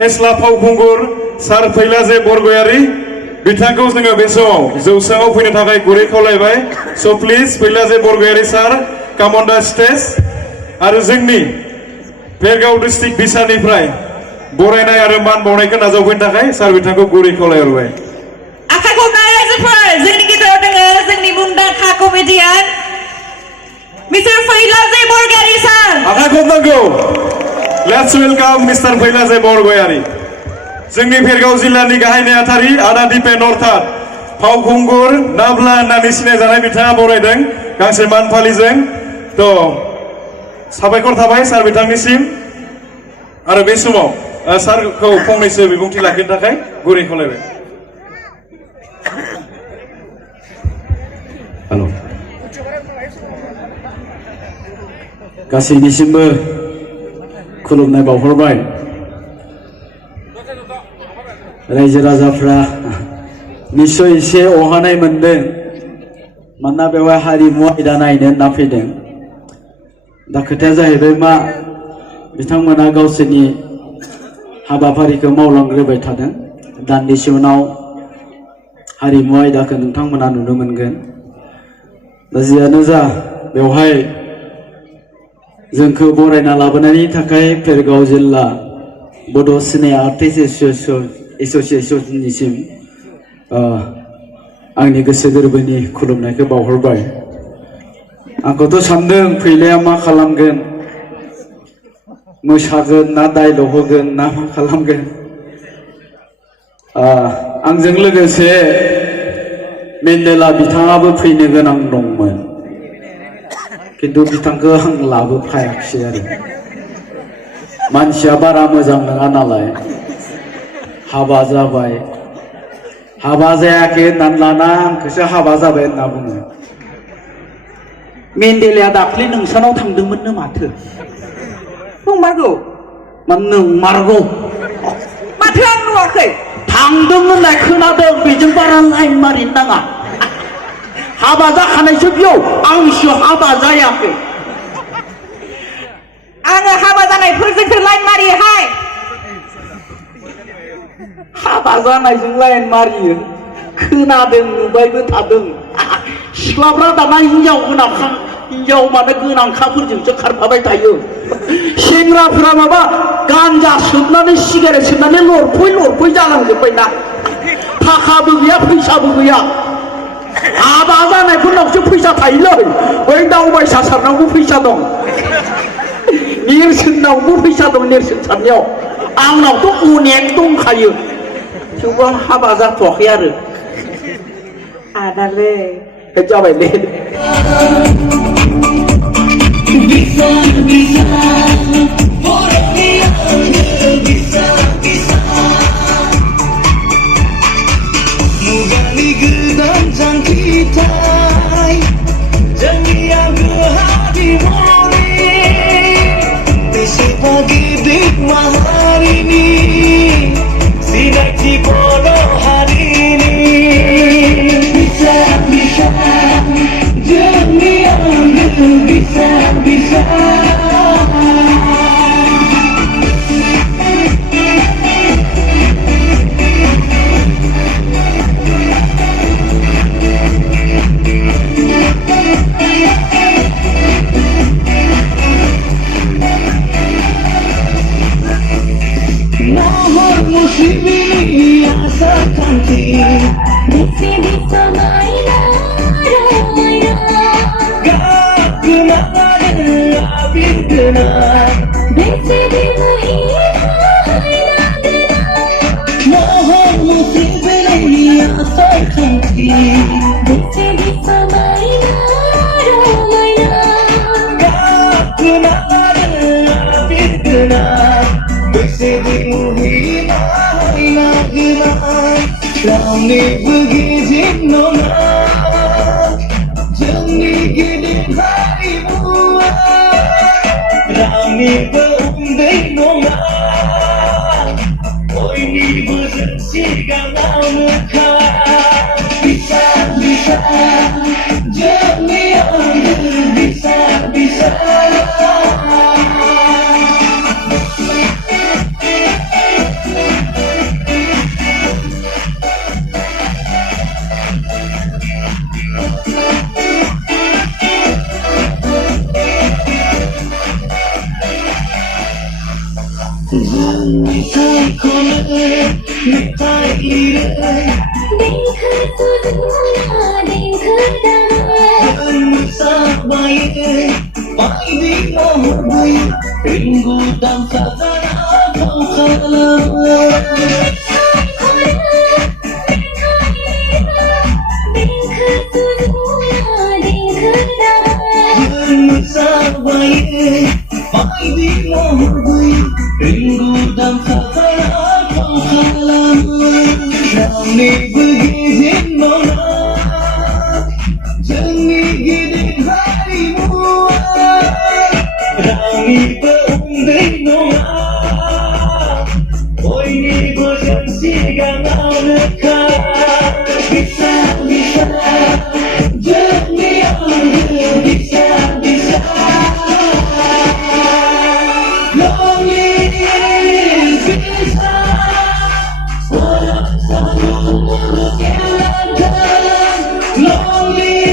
फेस्ला फावखुंगुर सार फैलाजे बरगयारी बिथांखौ जोङो बे समाव जौसाङाव फैनो थाखाय गुरै खावलायबाय स' प्लिज फैलाजे बरगयारी सार काम अन द स्टेज आरो जोंनि भेरगाव डिस्ट्रिक्ट बिसारनिफ्राय बरायनाय आरो मान बावनायखौ नाजावफैनो थाखाय सार बिथांखौ गुरै खावलायहरबाय आखा खमनाय रायजोफोर जोंनि गेजेराव दङ जोंनि मुंदांखा कमेडियान मिस्टार फैलाजे बरगयारी सार आखा खमनांगौ लेट्स वेलकाम मिस्टार फैलाजे बरगयारी जोंनि भेरगाव जिल्लानि गाहाय नेहाथारि आदा दिपेन अर्थात फावखुंगुर नाब्ला होननानै सिनायजानाय बिथाङा बरायदों गांसे मान फालिजों थ' साबायखर थाबाय सार बिथांनिसिम आरो बे समाव सारखौ फंनैसो बिबुंथि लाखिनो थाखाय गुरै खावलायबाय हेल' गासैनिसिमबो खुलुमनाय बावहरबाय रायजो राजाफ्रा निश्चय एसे अहानाय मोनदों मानोना बेवहाय हारिमु आयदा नायनो होनना फैदों दा खोथाया जाहैबाय मा बिथांमोना गावसोरनि हाबाफारिखौ मावलांग्रोबाय थादों दान्दिसे उनाव हारिमु आयदाखौ नोंथांमोना नुनो मोनगोन दा जियानो जा बेवहाय जोंखौ बरायना लाबोनायनि थाखाय भेरगाव जिल्ला बड' सिने आर्टिस्ट एस'सिएशननिसिम आंनि गोसो गोरबोनि खुलुमनायखौ बावहरबाय आंखौथ' सानदों फैलाया मा खालामगोन मोसागोन ना डायलग होगोन ना मा खालामगोन आंजों लोगोसे मेन्डेला बिथाङाबो फैनो गोनां दंमोन खिन्थु बिथांखौ आं लाबोफायाखिसै आरो मानसिया बारा मोजां नङा नालाय हाबा जाबाय हाबा जायाखै होननानै लाना आंखौसो हाबा जाबाय होनना बुङो मेन्डेलाया दाख्लै नोंसानाव थांदोंमोननो माथो नंमारगौ नंमारगौ माथो आं नुवाखै थांदों होननाय खोनादों बेजों बारा लाइन मारिनो नाङा हाबा जाखानायसो बेयाव आंसो हाबा जायाखै आङो हाबा जानायफोरजोंसो लाइन मारियोहाय हाबा जानायजों लाइन मारियो खोनादों नुबायबो थादों सिख्लाफ्रा दाना हिनजाव माने गोनांखाफोरजोंसो खारफाबाय थायो सेंग्राफोरा माबा गान्जा सोबनानै सिगारेट सोबनानै लरफै जालांजोब्बायना थाखाबो गैया फैसाबो गैया हाबा जानायफोरनावसो फैसा थायोलै बै दावबायसा सारनावबो फैसा दं नेरसोननावबो फैसा दं नेरसोन सारनायाव आंनावथ' अनेक दंखायो थेवबो आं हाबा जाथ'वाखै आरो आदालै जाबायलै मुगानि गोदान जांख्रिथाय जोंनि आंगो हारिमुनि बेसेबा गिदिर माहारिनि सिनायथि बर' हारिनि बिसा जोंनि आंगो बिसा रावनिबो गिदिर नङा जोंनि गिदिर हारिमुआ रावनिबो उन्दै नङा बयनिबो जों सिगाङावनोखा बिसा जोंनि आंगो बिसा bisa koler Netai lirai Menusak baik Pai di mohon baik Rindu dan sadar Kau kalah Menusak baik Pai di mohon baik Rindu dan sadar Kau kalah Kami begizin nona Jangan gidin harimu Rami beunding nona Oi ni berjanji ganau dekat Bisa Jangan ambil bisa Lonely bisa Lonely